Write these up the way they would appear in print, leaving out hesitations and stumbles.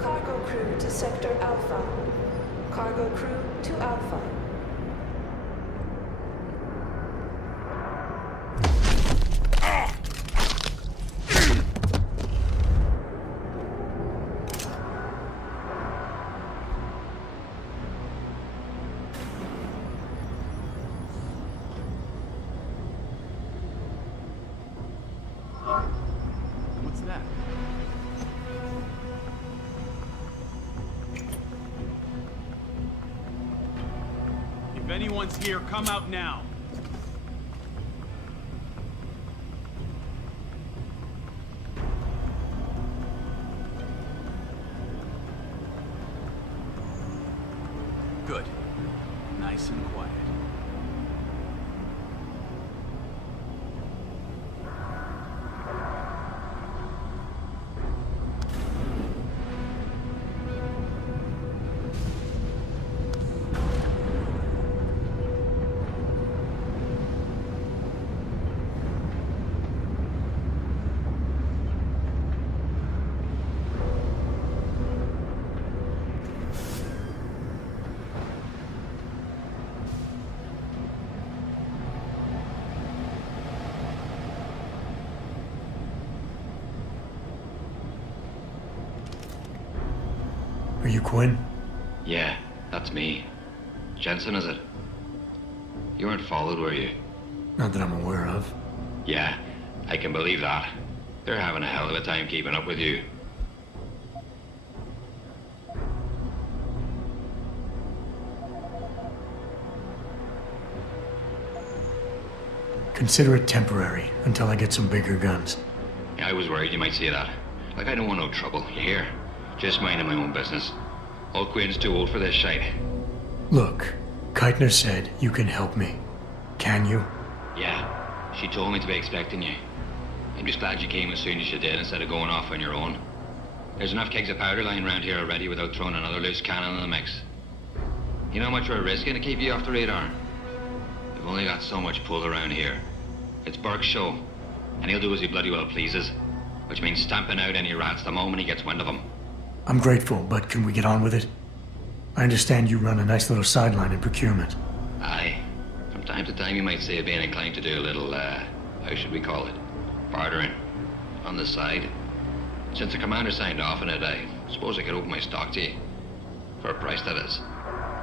Cargo crew to Sector Alpha. Cargo crew to Alpha. What's that? If anyone's here, come out now. Good. Nice and quiet. Are you Quinn? Yeah, that's me. Jensen, is it? You weren't followed, were you? Not that I'm aware of. Yeah, I can believe that. They're having a hell of a time keeping up with you. Consider it temporary until I get some bigger guns. Yeah, I was worried you might say that. Like, I don't want no trouble, you hear? Just minding my own business. Old Quinn's too old for this shite. Look, Keitner said you can help me. Can you? Yeah, she told me to be expecting you. I'm just glad you came as soon as you did instead of going off on your own. There's enough kegs of powder lying around here already without throwing another loose cannon in the mix. You know how much we're risking to keep you off the radar? We've only got so much pull around here. It's Burke's show, and he'll do as he bloody well pleases, which means stamping out any rats the moment he gets wind of them. I'm grateful, but can we get on with it? I understand you run a nice little sideline in procurement. Aye. From time to time you might say being inclined to do a little, how should we call it? Bartering. On the side. Since the commander signed off on it, I suppose I could open my stock to you. For a price, that is.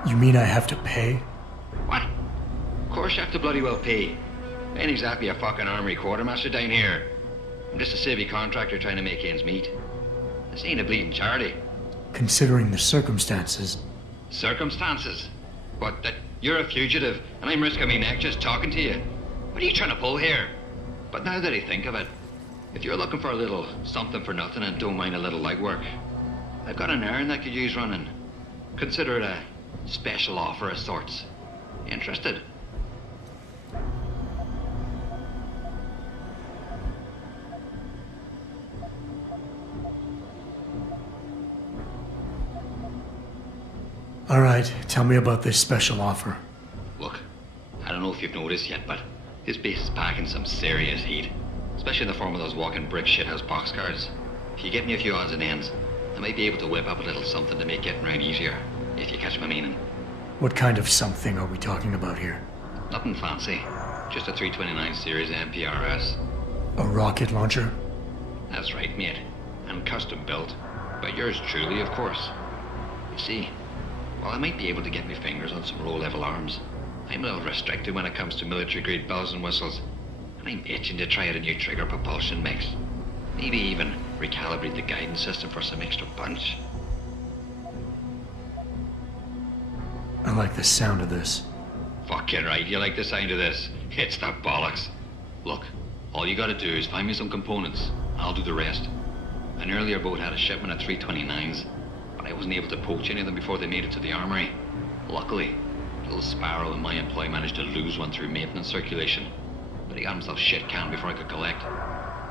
You mean I have to pay? What? Of course you have to bloody well pay. I ain't exactly a fucking armory quartermaster down here. I'm just a civvy contractor trying to make ends meet. This ain't a bleeding charity. Considering the circumstances. Circumstances? What, that you're a fugitive and I'm risking my neck just talking to you? What are you trying to pull here? But now that I think of it, if you're looking for a little something for nothing and don't mind a little legwork, I've got an errand that could use running. Consider it a special offer of sorts. Interested? All right, tell me about this special offer. Look, I don't know if you've noticed yet, but this base is packing some serious heat. Especially in the form of those walking brick shithouse boxcars. If you get me a few odds and ends, I might be able to whip up a little something to make getting around easier. if you catch my meaning. What kind of something are we talking about here? Nothing fancy, just a 329 series MPRS. A rocket launcher? That's right, mate. And custom built. By yours truly, of course. You see, while I might be able to get my fingers on some row-level arms, I'm a little restricted when it comes to military-grade bells and whistles. And I'm itching to try out a new trigger propulsion mix. Maybe even recalibrate the guidance system for some extra punch. I like the sound of this. Fucking right, you like the sound of this. It's the bollocks. Look, all you gotta do is find me some components. I'll do the rest. An earlier boat had a shipment of 329s, but I wasn't able to poach any of them before they made it to the armory. Luckily, little Sparrow in my employ managed to lose one through maintenance circulation, but he got himself shit canned before I could collect.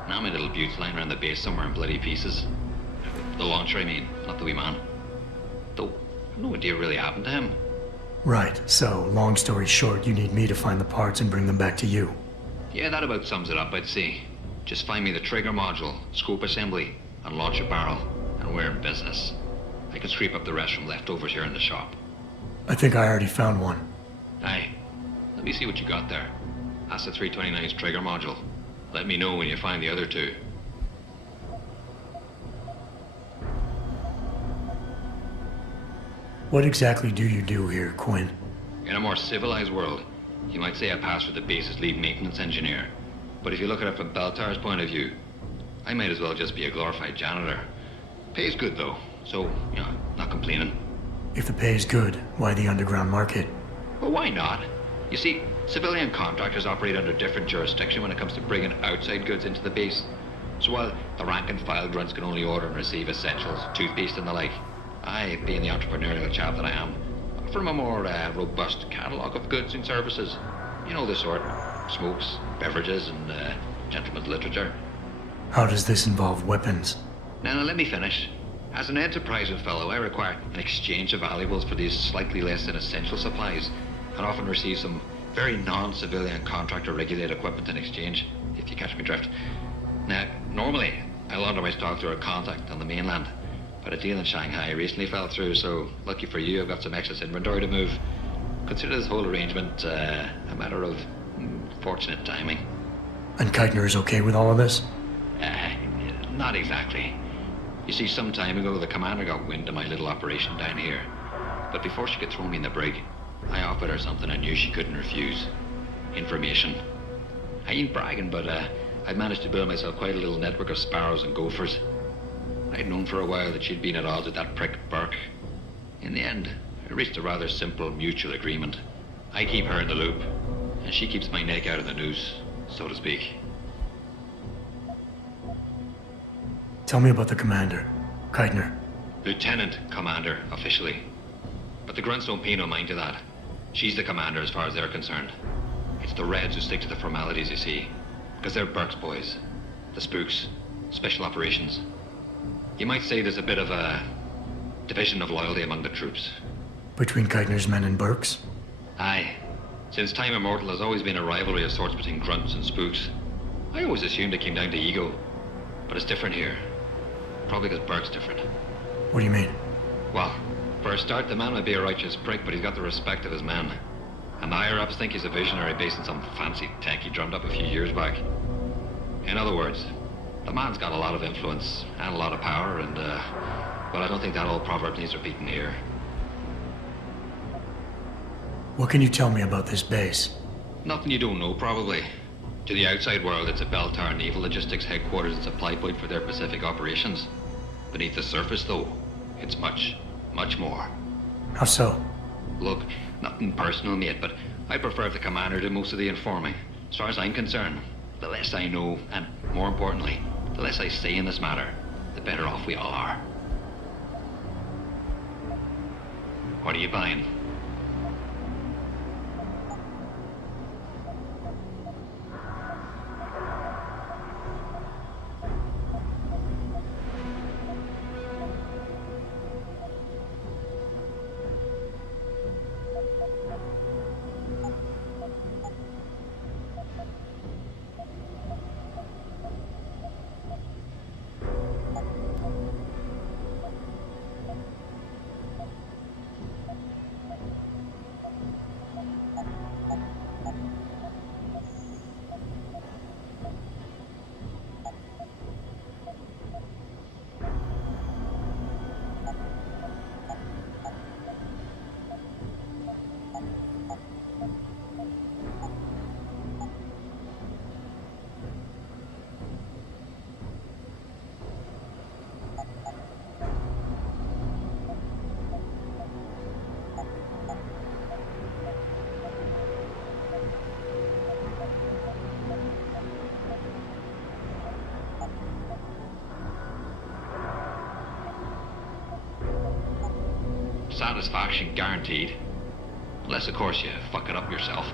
Now my little bute's lying around the base somewhere in bloody pieces. The launcher, I mean, not the wee man. Though, I've no idea what really happened to him. Right, so, long story short, you need me to find the parts and bring them back to you. Yeah, that about sums it up, I'd say. Just find me the trigger module, scope assembly, and launch a barrel, and we're in business. I can scrape up the rest from leftovers here in the shop. I think I already found one. Aye. Let me see what you got there. That's the 329's trigger module. Let me know when you find the other two. What exactly do you do here, Quinn? In a more civilized world, you might say I pass for the base's lead maintenance engineer. But if you look at it from Beltar's point of view, I might as well just be a glorified janitor. Pays good though, so, not complaining. If the pay is good, why the underground market? Well, why not? You see, civilian contractors operate under different jurisdiction when it comes to bringing outside goods into the base. So while the rank and file grunts can only order and receive essentials, toothpaste and the like, I, being the entrepreneurial chap that I am, offer them a more robust catalogue of goods and services. You know the sort. Smokes, beverages, and gentleman's literature. How does this involve weapons? Now, let me finish. As an enterprising fellow, I require an exchange of valuables for these slightly less than essential supplies, and often receive some very non-civilian contractor-regulated equipment in exchange, if you catch me drift. Now, normally, I launder my stock through a contact on the mainland, but a deal in Shanghai recently fell through, so lucky for you, I've got some excess inventory to move. Consider this whole arrangement a matter of fortunate timing. And Keitner is okay with all of this? Not exactly. You see, some time ago, the commander got wind of my little operation down here. But before she could throw me in the brig, I offered her something I knew she couldn't refuse. Information. I ain't bragging, but I'd managed to build myself quite a little network of sparrows and gophers. I'd known for a while that she'd been at odds with that prick Burke. In the end, I reached a rather simple mutual agreement. I keep her in the loop, and she keeps my neck out of the noose, so to speak. Tell me about the commander, Keitner. Lieutenant Commander, officially. But the grunts don't pay no mind to that. She's the commander as far as they're concerned. It's the Reds who stick to the formalities, you see. Because they're Burke's boys. The spooks. Special operations. You might say there's a bit of a division of loyalty among the troops. Between Keitner's men and Burke's? Aye. Since time immortal, there's always been a rivalry of sorts between grunts and spooks. I always assumed it came down to ego. But it's different here. Probably because Burke's different. What do you mean? Well, for a start, the man might be a righteous prick, but he's got the respect of his men. And the higher-ups think he's a visionary based on some fancy tech he drummed up a few years back. In other words, the man's got a lot of influence and a lot of power, and, well, I don't think that old proverb needs repeating here. What can you tell me about this base? Nothing you don't know, probably. To the outside world, it's a Beltar naval logistics headquarters and supply point for their Pacific operations. Beneath the surface, though, it's much, much more. How so? Look, nothing personal, mate, but I prefer if the commander did most of the informing. As far as I'm concerned, the less I know, and more importantly, the less I say in this matter, the better off we all are. What are you buying? Satisfaction guaranteed. Unless, of course, you fuck it up yourself.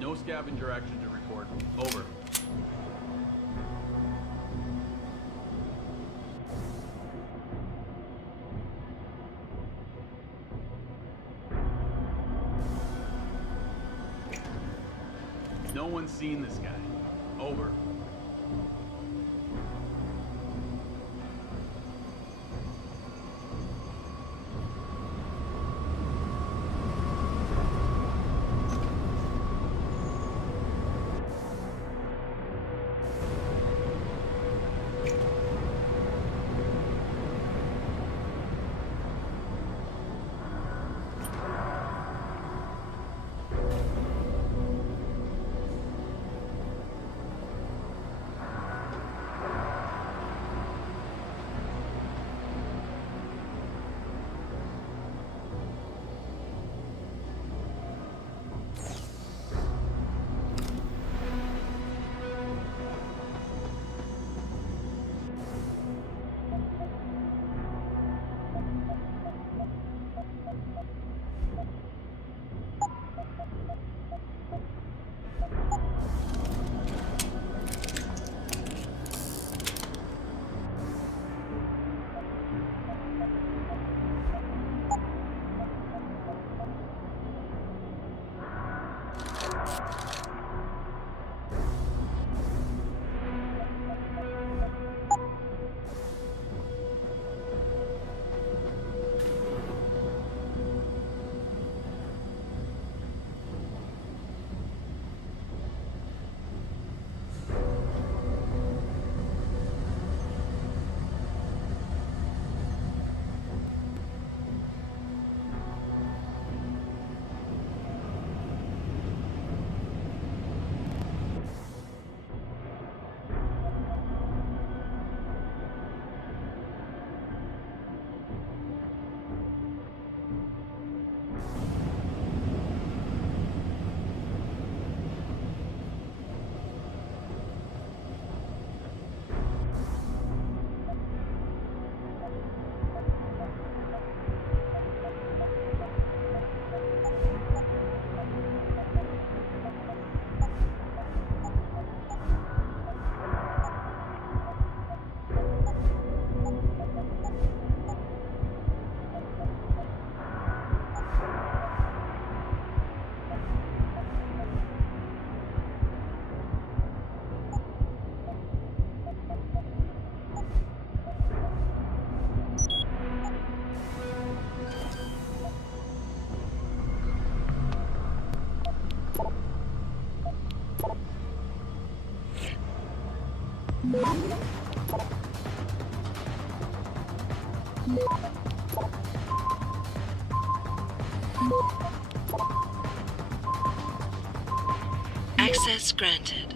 No scavenger action to report. Over. No one's seen this guy. Over. Access granted.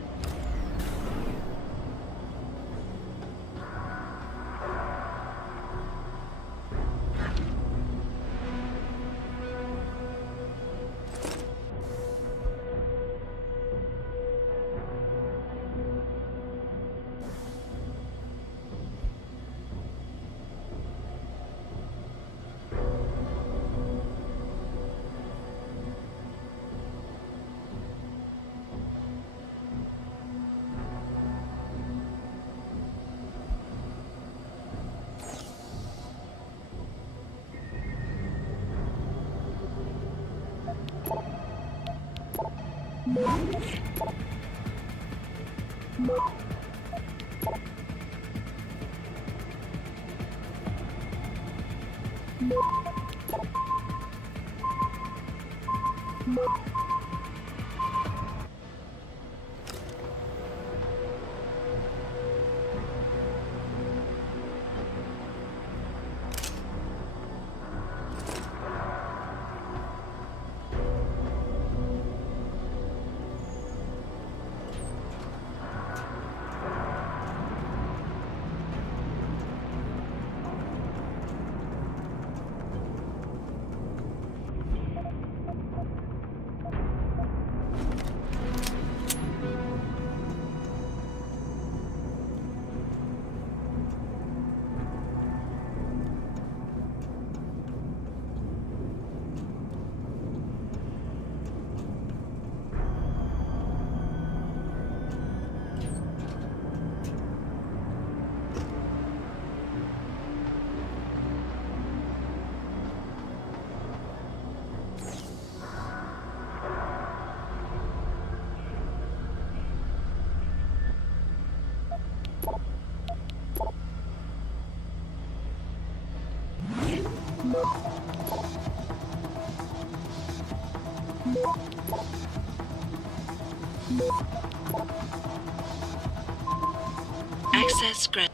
Access granted.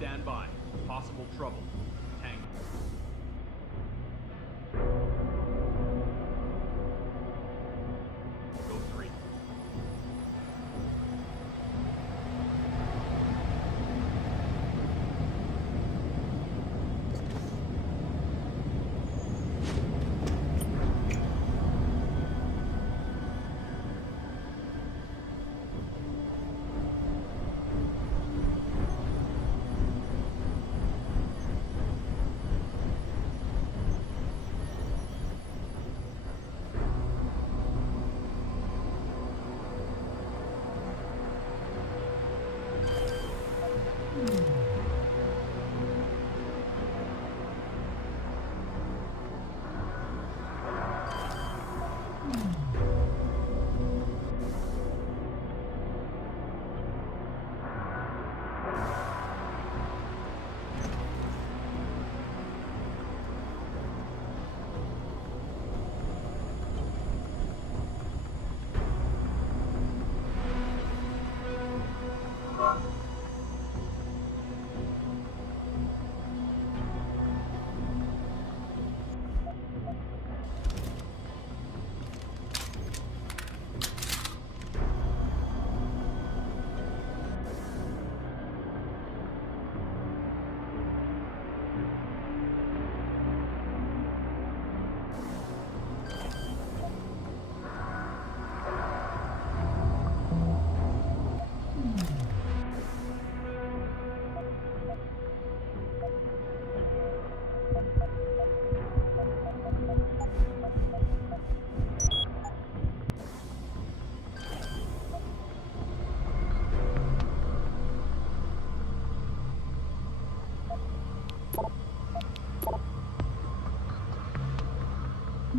Stand by. Possible trouble. Tango. Go 3.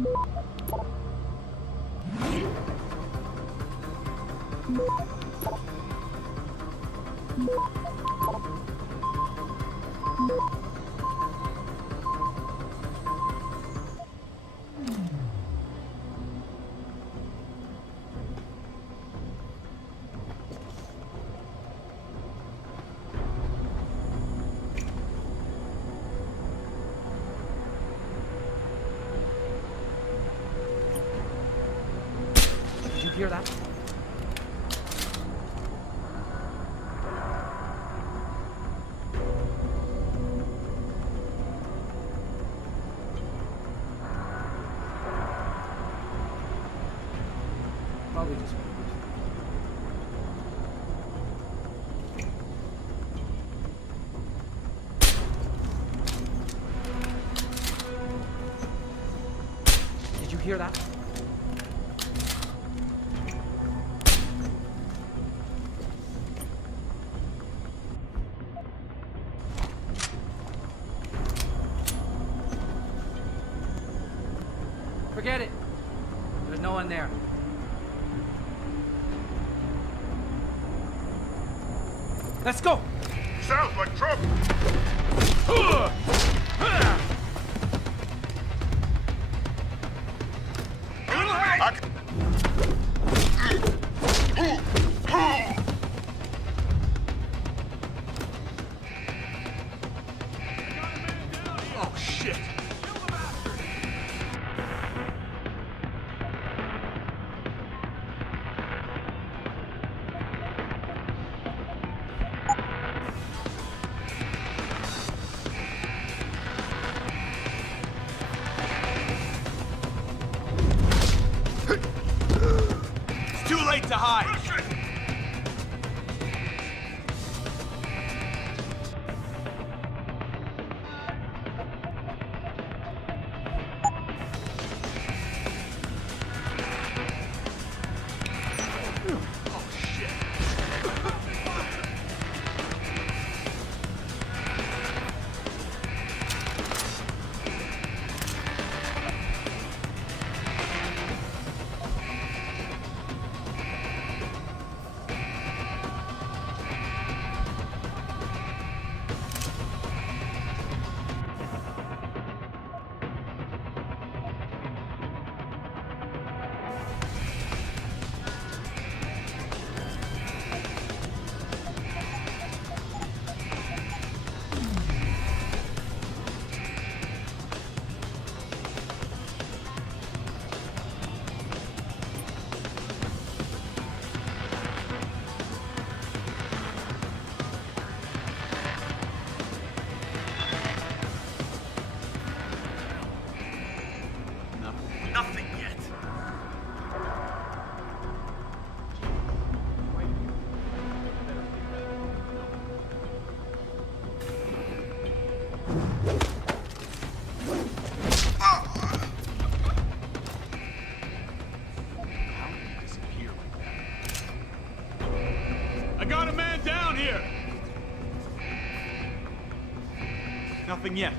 Did you hear that? Probably just moved. Did you hear that? Forget it. There's no one there. Let's go! Sounds like trouble. Oh, shit. It's too late to hide. Nothing yet. I got a man down here. Nothing yet.